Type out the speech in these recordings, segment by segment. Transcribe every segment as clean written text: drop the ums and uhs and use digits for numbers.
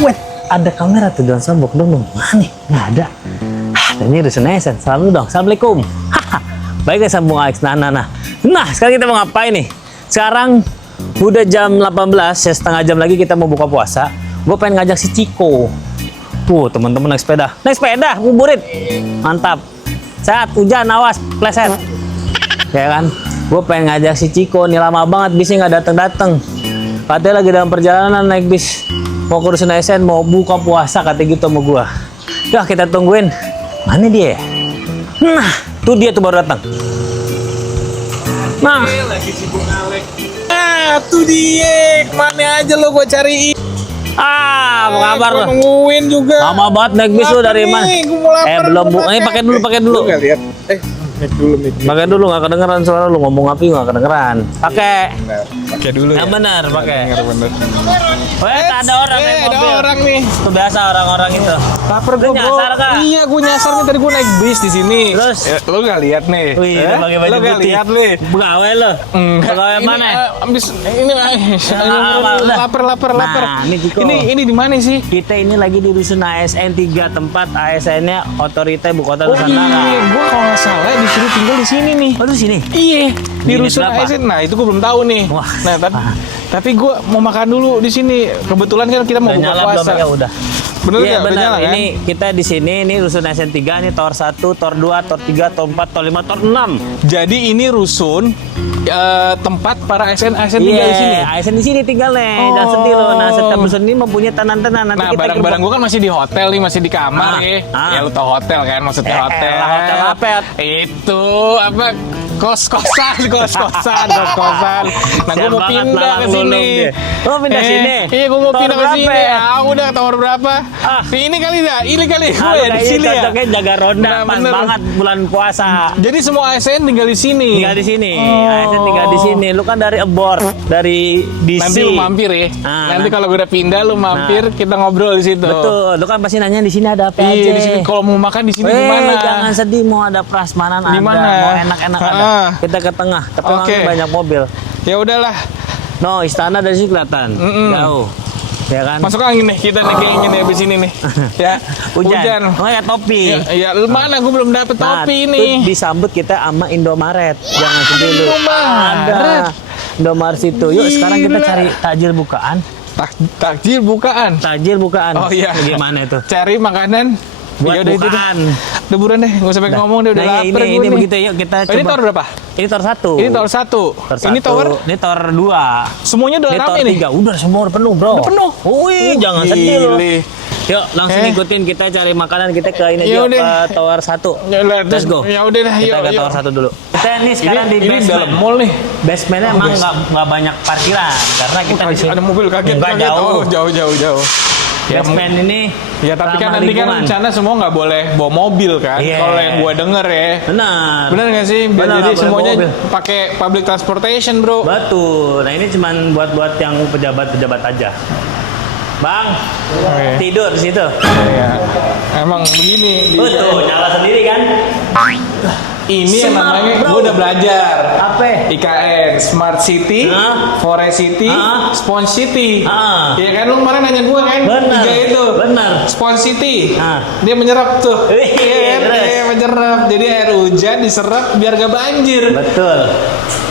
Wait, ada kamera tuh dalam sabuk dong. Mana nih? Nggak ada. Ini Rusun ASN. Salam dulu dong. Assalamualaikum. Baik guys, sambung Alex. Nah, sekarang kita mau ngapain nih? Sekarang udah jam 18, ya setengah jam lagi kita mau buka puasa. Gue pengen ngajak si Ciko. Tuh, teman-teman naik sepeda. Ngabuburit. Mantap. Sehat, hujan, awas, pleset. Ya kan? Gue pengen ngajak si Ciko. Nih lama banget bisnya nggak dateng. Katanya lagi dalam perjalanan naik bis. Mau ke Rusun ASN, mau buka puasa katanya gitu sama gue. Yah, kita tungguin. Mana dia? Nah, tuh dia tuh baru datang. Nah, lagi sibuk ngalek. Tuh dia. Kemana aja lo gue cariin. apa kabar lo? Nungguin juga. Lama banget naik bis lo dari mana? Belum bu. Ini pakai dulu. Lu nggak lihat? Mic dulu. Pakai dulu, nggak kedengeran suara lu ngomong api nggak kedengeran. Pakai. Pakai dulu Yang ya. benar, pakai. Bener. Ada orang naik Ada mobil. orang nih. Itu biasa orang-orang itu. Laper Lu gue nyasar kah? Iya, gue nyasar nih tadi gue naik bis di sini. Terus? Ya, lu nggak lihat nih? Wih, udah pakai baju Lu nggak putih. lihat nih? Pegawai lo. Pegawai Ini, mana? Abis ini lapar. Nah, ini Ciko. Ini di mana sih? Kita ini lagi di Rusun ASN 3 tempat ASN-nya Otorita Ibu Kota Oh Nusantara. iya, gue kalau nggak salah disuruh tinggal di sini nih. Oh, lu sini? Iya, di Unit Rusun berapa? ASN. Nah, itu gue belum tahu nih. Wah. Nah, tapi gue mau makan dulu di sini. Kebetulan kan kita mau Udah buka nyala puasa. belum ya? Udah. Bener Iya, nggak? Udah benar. nyala kan? Ini kita di sini, ini Rusun ASN 3, ini Tower 1, Tower 2, Tower 3, Tower 4, Tower 5, Tower 6. Jadi ini rusun tempat para ASN tinggal di sini. ASN di sini tinggal nih. Oh. Dan sedih loh. Nah, setiap rusun ini mempunyai tenan-tenan. Nanti Nah, kita barang-barang gue kan masih di hotel nih, masih di kamar Ah, ya. ah. Ya lu tau hotel kan, maksudnya hotel. Hotel apa? Itu apa? Kos-kosan. Nah, gue Siap mau banget pindah lalang ke sini. lulung dia. Lo pindah sini? Iya, gue mau Tower pindah ke berapa sini. ya? Udah tower berapa? Ah. Ini kali dah, ini kali. Ah, Gue lu ya di kayaknya sini ya. cocoknya jaga ronda. Nah, Pas bener. banget bulan puasa. Jadi semua ASN tinggal di sini. Tinggal di sini. Oh. ASN tinggal di sini. Lu kan dari abroad, dari DC. Nanti lu mampir ya. Ah, Nanti kalau gue udah pindah lu mampir, kita ngobrol di situ. Betul. Lu kan pasti nanya di sini ada apa aja. Iya, di sini kalau mau makan di sini di mana? Jangan sedih, mau ada prasmanan ada, Di mana? mau enak-enak ada. Ah. Kita ke tengah, tapi memang Oke. ini banyak mobil. Ya udahlah. No, istana dari sini kelihatan. Jauh. Ya kan? Masuk angin nih, kita nih kayak gini habis ini nih. Ya. Hujan. Nggak topi. Ya, lu mana? Gue belum dapet Nah, topi itu nih. disambut kita sama Indomaret. Jangan sedih lu. Indomaret? Ada. Indomaret situ. Yuk sekarang kita Gila. cari takjil bukaan. Takjil bukaan. Takjil bukaan. Oh iya. Gimana itu? Cari makanan. Buat Ya udah itu deh. bukaan. Udah buruan deh, nggak usah pengen ngomong deh, udah Nah, lapar ini gue nih. begitu yuk kita Oh, coba. ini tower berapa? Ini tower 1. Ini tower 1. Ini tower Ini tower 2. semuanya udah Ini rame tower nih. 3. Udah semua udah penuh, Bro. Udah penuh. Wih, jangan sedih lu. Gile. Yuk, langsung ikutin kita cari makanan kita ke ini Ya aja udah. ke tower 1. Ya udah, Let's go. Ya udah dah, Kita yuk. ke tower 1 dulu. Kita ini sekarang di Ini basement. dalam mall nih. Basementnya emang nggak banyak parkiran karena kita di sini Ada mobil kaget. Nggak Oh, jauh. jauh. Ya, Basement ini Ya tapi kan ramah nanti kan lingkungan. rencana semua nggak boleh bawa mobil kan. Iya. Kalau yang gua denger ya. Benar. Bener nggak sih? Biar Benar, jadi nggak boleh semuanya bawa mobil. pakai public transportation, bro. Betul. Nah ini cuman buat yang pejabat-pejabat aja. Bang, Oke. tidur di situ. Iya. Emang begini. Betul, nyala sendiri kan? Ini yang Smart, namanya bro. gua udah belajar. Apa? IKN, Smart City, Hah? Forest City, Hah? Sponge City. Ah. Iya kan lu kemarin nanya gua kan? Benar. 3 itu. Benar. Sponge City. Ah. Dia menyerap tuh. Wih, Iya, terus? dia menyerap. Jadi air hujan diserap biar gak banjir. Betul.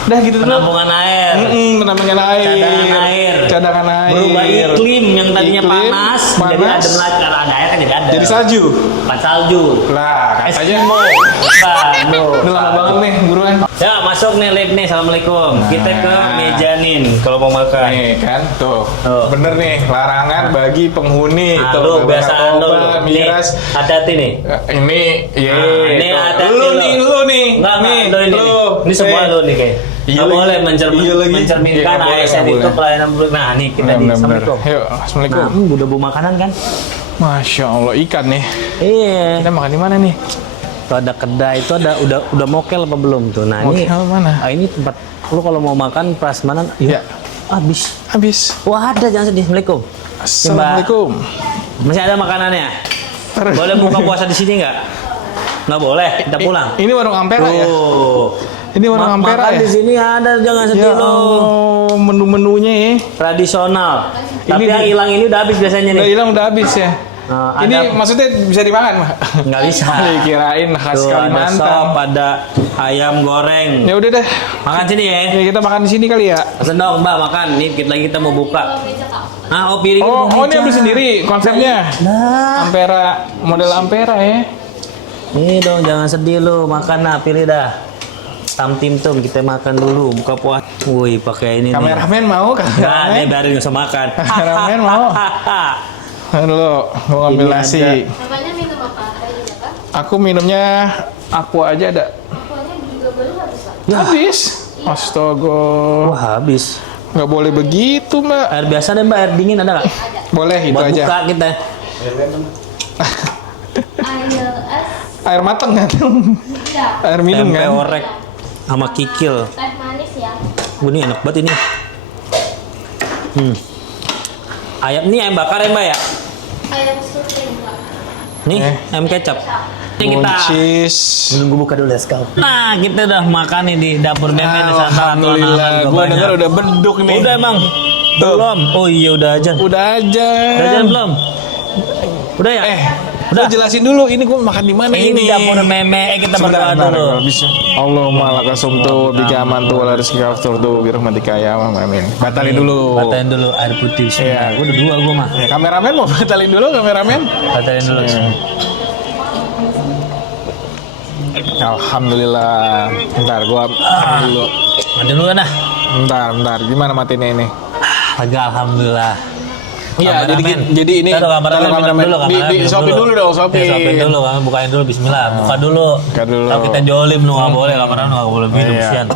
Udah gitu dulu. Penampungan air. Penampungan air. Cadangan air. Cadangan air. Berubah iklim yang tadinya Iklim, panas, jadi adem lagi karena ada air kan jadi adem. Jadi salju. Bukan salju. Lah, katanya Eskimo. udah lama banget nih buruan. Ya masuk nih lift nih. Assalamualaikum. Kita ke mezanin kalau mau makan. Nih kan tuh. Tuh. Bener nih, larangan bagi penghuni Nah, tuh. lu biasaan lu. narkoba, Nih, miras. hati-hati nih. Ini ya. Ini hati-hati lu nih. Enggak, nih, lu ini. Ini semua lu nih kayak. Iya Nggak lagi. boleh Iya lagi. mencerminkan Iya, nggak boleh, ASN nggak itu boleh. pelayanan publik. Nah, nih kita di Bener-bener. Assalamualaikum. Yuk, assalamualaikum. Nah, udah bawa makanan kan? Masya Allah ikan nih. Iya. Kita makan di mana nih? Tuh ada kedai itu ada udah mokel apa belum tuh? Nah, ini Mokel mana? ini tempat lu kalau mau makan prasmanan Iya. habis. Habis. Wah, ada jangan sedih. Assalamualaikum. Assalamualaikum. Masih ada makanannya? Boleh buka puasa di sini nggak? Nggak boleh, kita pulang. Ini warung Ampera ya? Oh. Ini Ini warung Ampera Makan ya? di sini ada, jangan sedih Ya lo. Allah, menu-menunya ya. Tradisional. Tapi Ini yang di- hilang ini udah habis biasanya Udah nih. hilang, udah habis ya. Nah, Ini ada- maksudnya bisa dimakan, Pak? Nggak bisa. Kirain khas Tuh, ada Kalimantan. sop, ada ayam goreng. Ya udah deh. Makan sini ya. Ya, kita makan di sini kali ya. Pesen dong Mbak, makan. Nih kita mau buka. Ah, oh piring Oh, ini ambil sendiri konsepnya. Nah, Ampera, model Ampera ya. ini dong jangan sedih lo, makan nah, pilih dah. Tam tum kita makan dulu, buka puas. Wih, pakai ini nih. Kameramen mau? Nah, dia Kameramen? biarin nggak usah makan. Kameramen mau? Dulu, mau ngambil Ini nasi. ada. Namanya minum apa? Tadi apa? Aku minumnya aqua aja ada. Aquanya juga baru habis Pak. Ya. Habis. Astaga. Wah, habis. Nggak boleh begitu, Mbak. Air biasa deh Mbak, air dingin ada nggak? Boleh, itu Buat aja. buka kita. Air es, Air mateng kan? ya. Air minum Tempe kan? orek sama kikil. Teh manis ya. Ini enak banget ini. Ayam ini ayam bakar ya Mbak ya? Ayam suting Pak. Nih, ayam kecap. Ini kita Buncis. nunggu buka dulu, let's go. Nah, kita udah makan nih di dapur Meme di sana. Alhamdulillah. Gua dengar udah beduk nih. Udah emang. Tuh. Belum. Oh iya udah aja. Udah aja. Udah aja belum? Udah ya? Udah jelasin dulu ini gua makan di mana Ini ini. dapur Meme. Kita berdoa dulu. Allahumma lakasumtu bika amantu wala rizqika afturtu bi rahmatika ya amin. Batalin dulu. Batalin dulu air putih. Iya. Gue udah dua gue mah. Ya, kameramen mau batalin dulu kameramen? Batalin dulu. Ya. Alhamdulillah. Bentar gua makan dulu. Mandi dulu kan dah. Bentar. Gimana matinya ini? Agak alhamdulillah. Iya, jadi ini Taruh kameramen dulu, disuapin dulu dong, suapin. Suapin dulu, kami bukain dulu, bismillah. Buka dulu. Buka dulu. Kalau kita jolim lu nggak boleh, kameramen nggak boleh minum, Iya. kesian.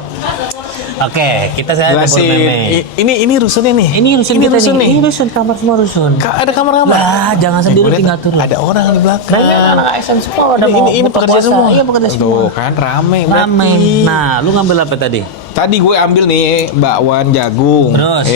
Oke, kita saya dapur Jelasin. Meme. Ini rusunnya nih. Ini rusun kita rusun nih. Ini rusun, kamar semua rusun. Ada kamar-kamar. Lah, jangan sedih lu tinggal turun. Ada orang di belakang. Rame anak ASN semua ada mau ini buka pekerja puasa. semua. Iya, pekerja semua. Tuh kan rame. Rame. berarti. Nah, lu ngambil apa tadi? Tadi gue ambil nih bakwan jagung. Terus?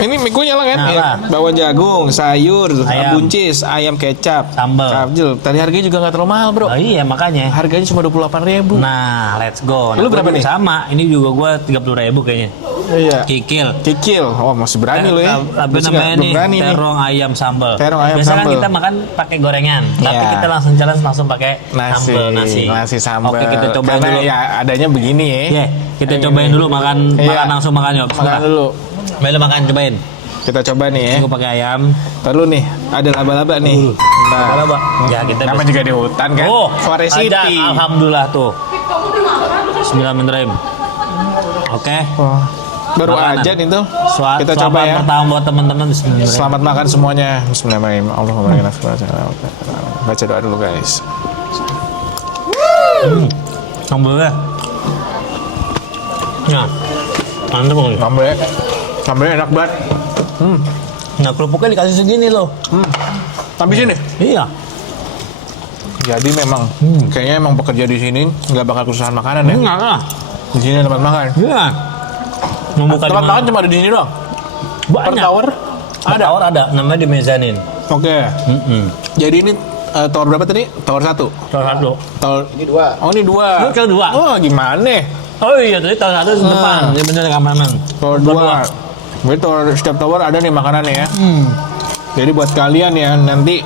Ini gue nyala kan? Nyala. Bakwan jagung, sayur, Ayam. buncis, ayam kecap, Sambal. Kapjel. Tadi harganya juga nggak terlalu mahal, Bro. Oh iya, makanya. Harganya cuma 28.000. Nah, let's go. Lu berapa gua juga nih? Sama, ini juga gua 30.000 kayaknya. Iya. Kikil. Kikil. Oh, masih berani lo ya. Apa Masih namanya belum nih? berani nih. Terong ayam sambal. Terong ayam Biasanya kan sambal. kita makan pakai gorengan, tapi Iya. kita langsung challenge langsung pakai Nasi, sambal nasi. nasi sambal. Oke, kita cobain Karena dulu. ya adanya begini ya. Iya, kita Yang cobain ini. dulu makan Iya. langsung makan yuk. Makan dulu. Baik, lu makan cobain. Kita coba nih ya. Ini gua pakai ayam. Tahu nih, ada laba-laba nih. Apa Mbak? Ya, kita Nama juga di hutan kan. Oh, Forest ada. City. Alhamdulillah tuh. Bismillahirrahmanirrahim. Oke. Oh, baru Makanan. aja itu. Selamat Kita coba ya. pertama buat teman-teman. Bismillahirrahmanirrahim. Selamat makan semuanya. Bismillahirrahmanirrahim. Allahumma barik lana. Baca doa dulu guys. Sambalnya. Nah, mantap banget. Sambelnya enak banget. Nah, kerupuknya dikasih segini loh. Tapi sini. Iya. Jadi memang kayaknya emang pekerja di sini nggak bakal kesusahan makanan ya. Enggak lah. Di sini tempat makan. Iya. Membuka Tempat makan cuma ada di sini doang. Per banyak. tower Per tower ada, namanya di mezanin. Oke. Jadi ini tower berapa tadi? Tower 1. Tower satu. Tower ini 2. Oh, ini 2. Ini tower 2. Oh, gimana? Oh iya, tadi tower satu di depan. Ini bener kameramen. Tower 2. Jadi tower, setiap tower ada nih makanannya ya. Jadi buat kalian ya nanti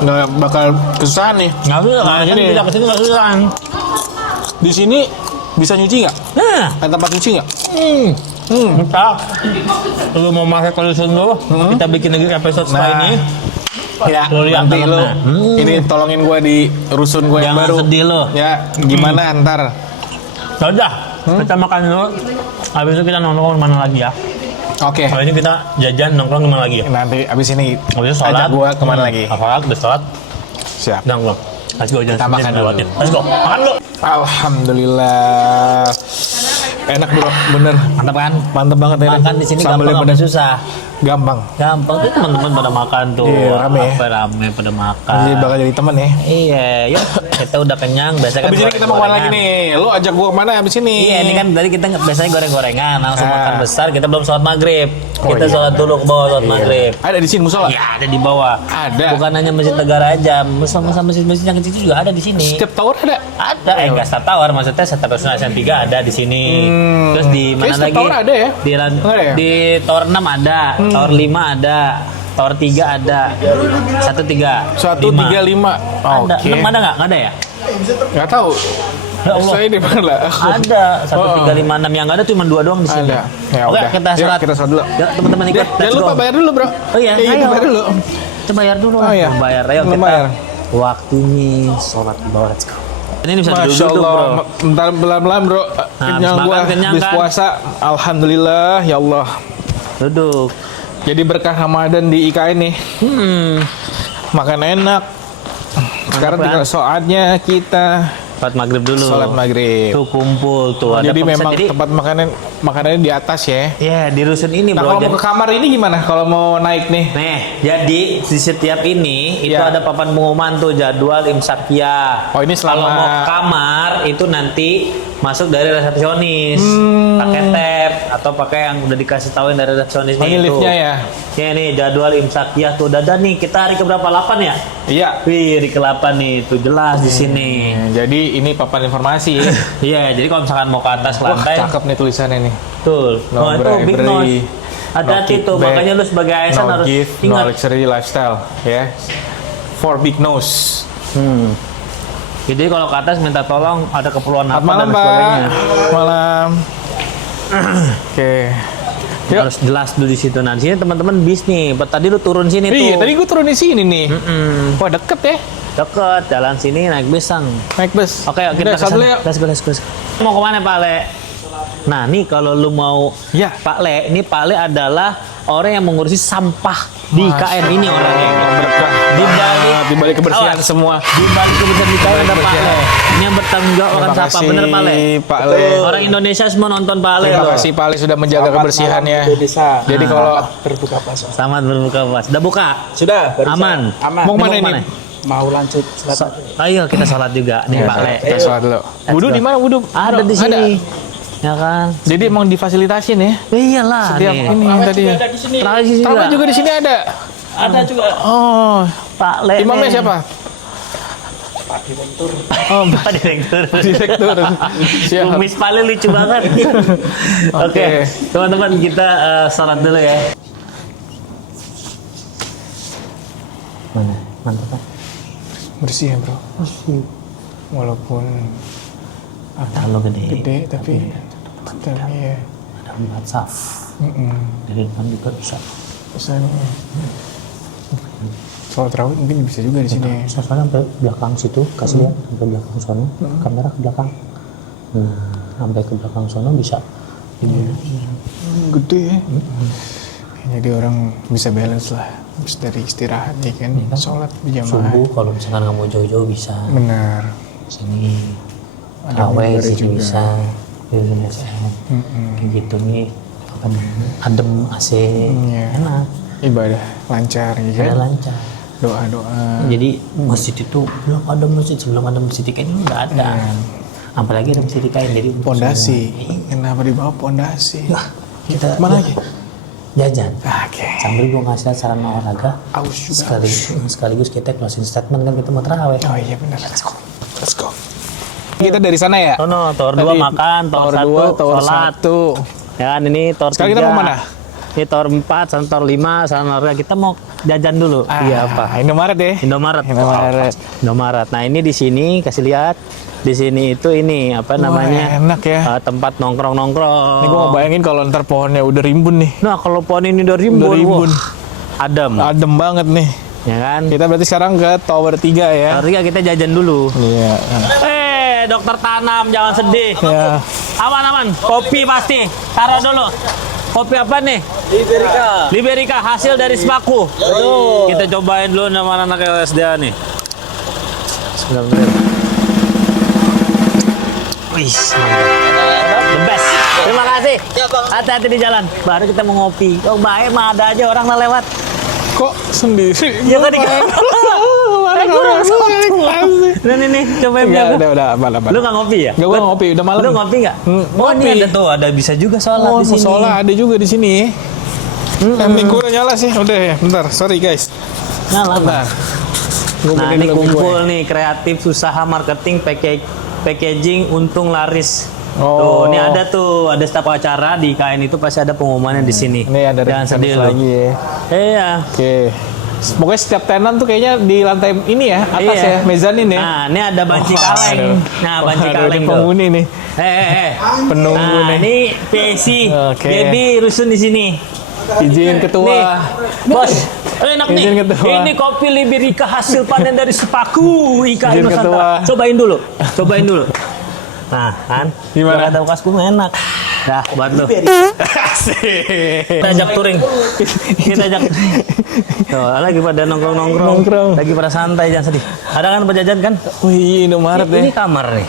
nggak bakal kesusahan nih. Nggak bisa, Nah, kan ini. kita kesini nggak susah. Di sini bisa nyuci nggak? Nah, Ada tempat nyuci nggak? kita lu mau masak kalau dulu, kita bikin lagi episode setelah Nah. ini. Ya, Lu lihat nanti lu dalamnya. ini tolongin gue di rusun gue yang Jangan baru. sedih lu. Ya, gimana ntar? Yaudah, kita makan dulu. Habis itu kita nongkrong kemana lagi ya? Oke. Kalau ini kita jajan nongkrong kemana lagi ya? Nanti abis ini Habis itu sholat. ajak gue kemana lagi? Sholat, habis sholat, Siap. nongkrong. Let's go, jangan Kita makan sedih, dulu. lewatin. Let's go, makan dulu. Alhamdulillah. Enak bro, bener. Mantap kan? Mantep banget ini. Makan di sini Sambelnya gampang bener. apa susah. gampang. Gampang tuh teman-teman pada makan tuh. Iya, rame ya. Apa rame pada makan. Jadi bakal jadi temen ya. Iya, yuk kita udah kenyang. Biasanya kan Abis ini kita mau kemana lagi nih? Lu ajak gua kemana abis ini? Iya, ini kan tadi kita biasanya goreng-gorengan, langsung Ah. makan besar. Kita belum sholat maghrib. Oh, Kita iya. sholat dulu ke bawah sholat Iya. maghrib. Ada di sini musola? Iya, ada di bawah. Ada. Bukan hanya Masjid Negara aja, masjid-masjid yang kecil juga ada di sini. Setiap tower ada? Ada, enggak Star Tower, maksudnya Star Tower Senayan 3 ada di sini. Terus di mana Kayaknya lagi? Star Tower ada ya? Di, Ada ya? di Tower 6 ada, Tower 5 ada, Tower 3 ada. 135. 135. Ada. Oke. 6 ada nggak? Nggak ada ya? Nggak tahu. Ya Allah. Saya di mana? Ada 1356 yang nggak ada cuma 2 doang di sini. Ada. Ya Oke, udah. kita Yuk, sholat. kita sholat dulu. Ya, teman-teman ikut. Jangan Let's lupa go. bayar dulu, Bro. Oh iya, Iya, ayo. bayar dulu. Kita bayar dulu. Oh iya. Bayar. Ayo Belum kita. bayar. Waktunya sholat di bawah. Let's go. Ini bisa Masya duduk, Allah, bro. bentar pelan-pelan bro. Kenyang habis gua, makan kenyang, habis kan? puasa, alhamdulillah ya Allah. Duduk. Jadi berkah Ramadan di IKN nih, makan enak. Sekarang kan? tinggal saatnya kita Sholat maghrib dulu. sholat maghrib. Tuh kumpul tuh. Ada Jadi pemirsa. memang Jadi, tempat makanannya di atas ya. ya di rusun ini Nah bro. kalau mau ke kamar ini gimana? Kalau mau naik nih? Nih, jadi di setiap ini itu Ya. ada papan pengumuman tuh jadwal imsakiyah. Oh, ini selama- Kalau mau kamar itu nanti masuk dari resepsionis, pakai tab atau pakai yang udah dikasih tauin dari resepsionis Oh, ini nih, liftnya ya? Ya nih jadwal imsakiyah tuh udah ada nih. Kita hari ke berapa? 8 ya? Iya. Wih, hari ke-8 nih, tuh jelas di sini. Jadi ini papan informasi. Iya, jadi kalau misalkan mau ke atas Wah lantai, cakep nih tulisannya nih. betul. No Oh, itu big bribery, noise. Hati-hati no tuh, kickback, makanya lu sebagai ASN no harus gift, no ingat. luxury lifestyle, ya. For big nose. Jadi kalau ke atas minta tolong ada keperluan apa Selamat malam, dan Pak. sebagainya. Malam. Oke. Yuk. Harus jelas dulu di situ. Nah, di sini teman-teman bis nih. Tadi lu turun sini tuh. Iya, tadi gue turun di sini nih. Wah, deket ya. Deket, jalan sini naik bis sang. Naik bus. Oke, yuk, kita Udah, satu kesana. yuk. Let's go, let's go, let's go. Mau kemana Pak Le? Nah, nih kalau lu mau Ya. Pak Le, ini Pak Le adalah orang yang mengurusi sampah di KN ini orangnya. Berkah. Di balik kebersihan Awas. semua. Di balik kebersihan di KN ada Pak Le. kebersihan. Ini yang bertanggung jawab akan Terima sampah, kasih, bener Pak Le? Pak Le. Orang Indonesia semua nonton Pak Le. Terima loh. kasih Pak Ali sudah menjaga kebersihannya. Jadi kalau Berbuka puasa. Selamat berbuka puasa. Udah buka? Sudah, barusan. Aman. Aman. mau kemana ini? Mau lanjut sholat. Ayo kita sholat juga nih Pak Le. Kita sholat dulu. Wudhu go. di mana wudhu? Ada di sini. Ya kan? Jadi emang difasilitasin ya. Iyalah Setiap nih. ini tadi. Ada di sini. Tradisi juga. Taman juga di sini ada. Ada juga. Oh, Pak Le. imamnya nih. siapa? Pak Direktur. Oh, Pak Direktur. Direktur. Siap. Kumis Pak Le lucu banget. Oke, teman-teman kita sholat dulu ya. Mana? Mantap Pak. Bersih ya, Bro. Walaupun Terlalu gede. gede tapi ya. Ada 4 saf. Dari depan juga bisa. Pesan soal terawih mungkin bisa juga di sini. Bisa soalnya sampai belakang situ, kasih lihat sampai belakang sono, kamera ke belakang. Sampai ke belakang sono bisa. Gede ya. Jadi orang bisa balance lah. Habis dari istirahat ya kan, sholat berjamaah. Subuh kalau misalkan nggak mau jauh-jauh bisa. Benar. Sini. Ada Taraweh mimbar sini juga. bisa. Di Indonesia. Kayak gitu nih. Apa namanya? Adem AC. Iya. Enak. Ibadah lancar ya kan. Ada lancar. Doa-doa. Jadi masjid itu belum ada masjid sebelum ada masjid IKN ini nggak ada. Apalagi ada masjid IKN jadi untuk Pondasi. semua. Kenapa dibawa pondasi? Nah, kita Mana lagi? jajan. Oke. Sambil gue ngasih lihat sarana olahraga. Aus juga. Sekaligus kita closing statement kan kita mau terawih. Oh iya benar. Let's go. Let's go. Kita dari sana ya? Tono, tower 2 Tadi makan, tower 1 tower sholat. 1. Ya kan ini tower 3. Sekarang kita mau mana? Ini tower 4, sama tower 5, sama olahraga. Kita mau jajan dulu. Iya apa? Indomaret ya? Indomaret. Indomaret. Indomaret. Nah ini di sini kasih lihat. Di sini itu ini apa namanya? enak ya. Tempat nongkrong-nongkrong. Ini gue mau bayangin kalau ntar pohonnya udah rimbun nih. Nah kalau pohon ini udah rimbun, Udah rimbun. wah, adem. Adem banget nih. Ya kan? Kita berarti sekarang ke Tower 3 ya? Tower 3 kita jajan dulu. Iya. Dokter Tanam jangan sedih. Ya. Aman. Kopi pasti. Taruh dulu. Kopi apa nih? Liberika hasil dari Sepaku. Kita cobain dulu nama anak LSDA nih. Bismillahirrahmanirrahim. Wih, mantap. The best. Terima kasih. Hati-hati di jalan. Baru kita mau ngopi. Oh baik mah ada aja orang lewat. Kok sendiri? Ya tadi nih, cobain Udah, apa. Lu nggak ngopi ya? Gak, gue ngopi, udah malam. Lu ngopi nggak? Oh Ngopi. ini ada tuh, ada bisa juga sholat Oh, di sini. musola ada juga di sini. Minggu udah nyala sih. Udah ya, bentar. Sorry guys. Nyala. Bentar. Gua Nah benerin ini dulu kumpul gue. nih kreatif usaha marketing packaging untung laris. Oh. Tuh, ini ada tuh, ada setiap acara di KN itu pasti ada pengumumannya di sini. Ini ada Jangan rencana sedih lu. lagi ya. Iya. Oke. Pokoknya setiap tenan tuh kayaknya di lantai ini ya, atas Iya. ya, mezanin ya. Nah, ini ada banci kaleng. Nah, banci Waduh, kaleng ini tuh. penghuni nih. Penunggu Nah, nih. ini Pesi. Oke. Baby rusun di sini. Izin ketua. Nih, bos. Enak nih. Izin ketua. Ini kopi Liberica hasil panen dari Sepaku IKN Izin Nusantara. ketua. Cobain dulu. Cobain dulu. Nah, kan? Gimana? Ada bekas kum enak. Dah, buat lu. Asik. Kita ajak touring. Kita ajak. Tuh, lagi pada nongkrong-nongkrong. Nongkrong. Lagi pada santai, jangan sedih. Ada kan penjajan kan? Wih, Indomaret Ini deh. kamar nih.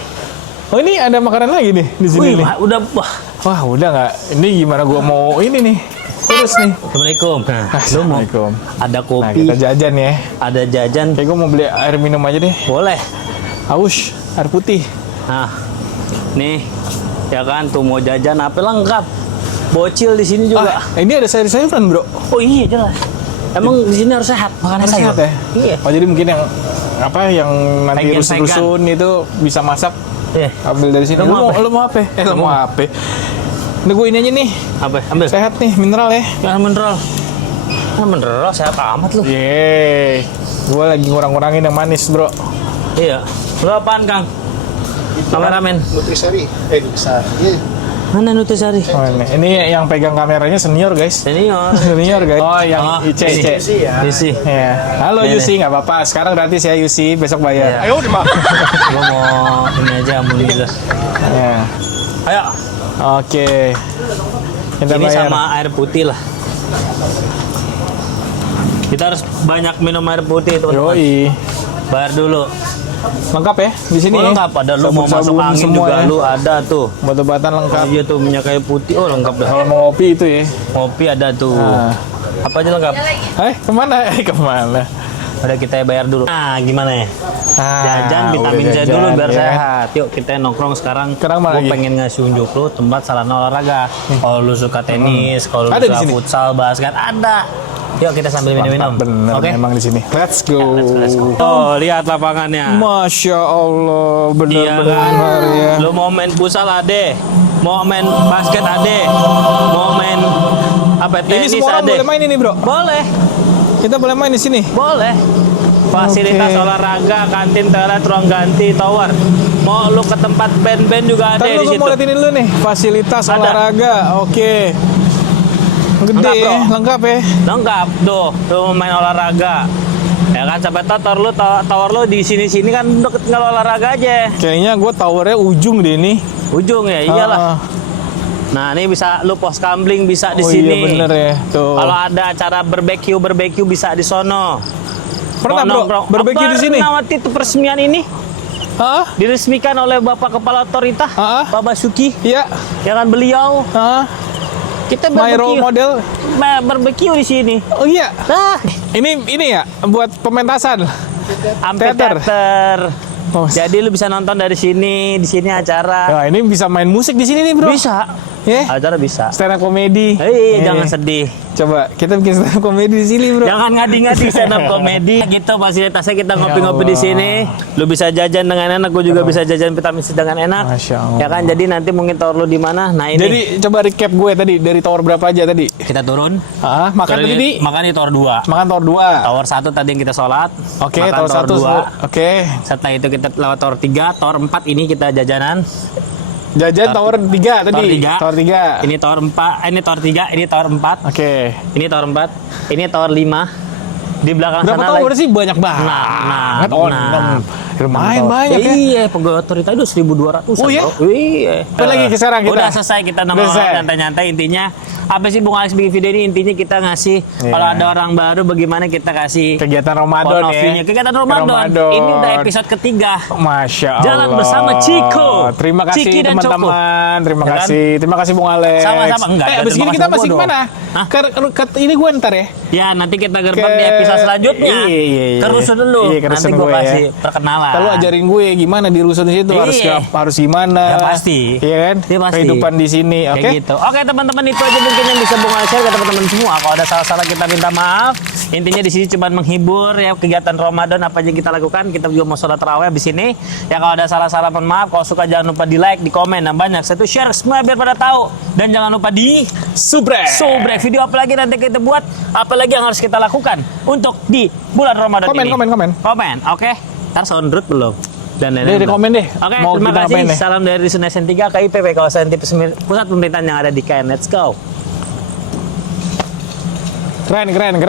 Oh, ini ada makanan lagi nih di sini Wih, nih. udah wah. Wah, udah nggak? Ini gimana gua mau ini nih? Terus nih. Assalamualaikum. Nah, lu mau Assalamualaikum. ada Nah, kopi, kita jajan ya. ada jajan, Kayak gua mau beli air minum aja deh. boleh. Aus, air putih. Nah, nih, ya kan, tuh mau jajan apa lengkap. Bocil di sini juga. Ini ada sayur-sayuran, Bro. Oh iya jelas. Emang di sini harus sehat, makannya Harus sayur. sehat ya? Iya. Oh, jadi mungkin yang apa yang nanti Vegan, rusun-rusun itu bisa masak Iya. ambil dari sini. Lu mau apa? Lu mau apa? Lu mau apa? Ini gue ini aja nih. Apa? Ambil. Sehat nih, mineral ya. Ya mineral. Nah, mineral sehat amat lu. Yeay. Gue lagi ngurang-ngurangin yang manis, Bro. Iya. Lu apaan, Kang? Kameramen. Nutrisari, bisa. Iya. Mana Nutrisari? Oh, ini yang pegang kameranya senior, guys. Senior. Senior, guys. Oh, yang Oh, IC. ini. Isi. Ya. Halo Ini, Yusi, nggak apa-apa. Sekarang gratis ya Yusi, besok bayar. Iya. Ayo, di mana? Gua mau ini aja alhamdulillah. Ya. Ayo. Oke. Kita Ini bayar. sama air putih lah. Kita harus banyak minum air putih, teman-teman. Yoi. Bayar dulu. Lengkap ya di sini. Oh, ya? lengkap, ada lu mau masuk Sabun-sabun angin semua juga ya. lu ada tuh. Obat-obatan lengkap. Iya tuh minyak kayu putih, oh lengkap dah. Kalau mau ngopi itu ya. Kopi ada tuh. Nah. Apa aja lengkap? Kemana? Kemana? Udah kita bayar dulu. Nah, gimana ya? Ah, Jajan vitamin udah C jajan, dulu biar ya. sehat. Yuk kita nongkrong sekarang. Sekarang mana Gue lagi? pengen ngasih unjuk lu tempat sarana olahraga. Kalau lu suka tenis, kalau lu Ada di suka sini? futsal, basket, ada. Yuk kita sambil minum-minum. Mantap bener Oke? memang di sini. Let's go. Let's go. Oh, lihat lapangannya. Masya Allah, Iya bener-bener kan? ya. Lu mau main futsal ade, mau main basket ade, mau main apa Ini tenis semua orang ade. boleh main ini, Bro. Boleh, Kita boleh main di sini. boleh. Fasilitas Oke. olahraga, kantin, toilet, ruang ganti, tower. Mau lu ke tempat band-band juga ada Tapi di lu situ. mau lihat ini dulu nih, fasilitas Ada. olahraga. Oke. Gede, Lengkap, Bro. lengkap ya. Lengkap tuh, lu mau main olahraga. Ya kan sampai tower lu di sini-sini kan deket tinggal olahraga aja. Kayaknya gue towernya ujung deh nih. Ujung ya, iyalah. Ah, Nah, ini bisa lu pos gambling bisa di oh sini. iya bener ya. Tuh. Kalau ada acara barbecue bisa di sono. Pernah, Mau Bro, nongkrong. barbecue di sini? Pernah waktu itu peresmian ini Hah? diresmikan oleh Bapak Kepala Otorita, Ah. Pak Basuki. Iya. Ya kan beliau. Hah? Kita My role barbecue. model. Barbecue di sini. Oh iya. Nah, Ini ya buat pementasan. amphitheater. Oh. Jadi lu bisa nonton dari sini, di sini acara. Nah, ini bisa main musik di sini nih, Bro. Bisa. Ya. Acara bisa. Stand up comedy. Jangan sedih. Coba kita bikin stand up comedy di sini, Bro. Jangan ngadi-ngadi stand up comedy. Gitu fasilitasnya kita ngopi-ngopi di Allah. sini. Lu bisa jajan dengan enak, gue juga bisa jajan vitamin C dengan enak. Masya Allah. Ya kan, jadi nanti mungkin tower lu di mana. Nah, ini Jadi coba recap gue tadi dari tower berapa aja tadi? kita turun. Makan tadi di Makan di tower 2. makan tower 2. Tower 1 tadi yang kita sholat. Oke, Makan tower 1. 2. Oke. Setelah itu kita lewat tower 3, tower 4 ini kita jajanan. Jajan tower 3 tadi. Tower 3. Tower 3. Ini tower 4, ini tower 3, ini tower 4. Oke. Ini tower 4, ini tower 5. Di belakang Berapa sana tower sih? Banyak banget. Nah, Oh, nah. 6. Lumayan banyak ya. Iya, pegawai otorita itu 1.200. Oh, iya? Iya. Apa lagi sekarang kita? Udah selesai kita Udah selesai. nyantai-nyantai intinya. Apa sih Bung Alex bikin video ini? Intinya kita ngasih kalau ada orang baru bagaimana kita kasih Kegiatan Ramadan point of view-nya. ya. Kegiatan Ramadan. Ini udah episode ketiga. Masya Allah. Jalan bersama Ciko. Terima kasih Ciki dan teman-teman. Terima Ya kan? kasih. Terima kasih Bung Alex. Sama-sama. Enggak, abis terima ini kasih kita sama masih gua kemana? Hah? Ke ini gue ntar ya. Ya nanti kita gerbang di episode selanjutnya. Iya. Ke rusun dulu. Iya, ke rusun nanti gue gue ya. kasih perkenalan. Lalu ajarin gue gimana di rusun di situ Iya. harus gimana. Ya pasti. Iya kan? Ya pasti. Kehidupan di sini. Oke. Kayak gitu. Oke teman-teman, itu aja mungkin yang bisa Bung Alex share ke teman-teman semua. Kalau ada salah-salah kita minta maaf. Intinya di sini cuma menghibur ya, kegiatan Ramadan apa aja yang kita lakukan. Kita juga mau sholat tarawih di sini. Ya kalau ada salah-salah mohon maaf. Kalau suka jangan lupa di like, di komen, dan banyak. Satu share semua biar pada tahu. Dan jangan lupa di Subrek. video apa lagi nanti kita buat, apalagi yang harus kita lakukan untuk di bulan Ramadan Komen, ini. komen. Oke. Ntar soundroot belum. Dan Deh, di komen deh. Oke, Mau terima kita kasih. ngapain deh? Salam dari Senayan 3 KIPP kawasan pusat pemerintahan yang ada di KN. Let's go. Keren.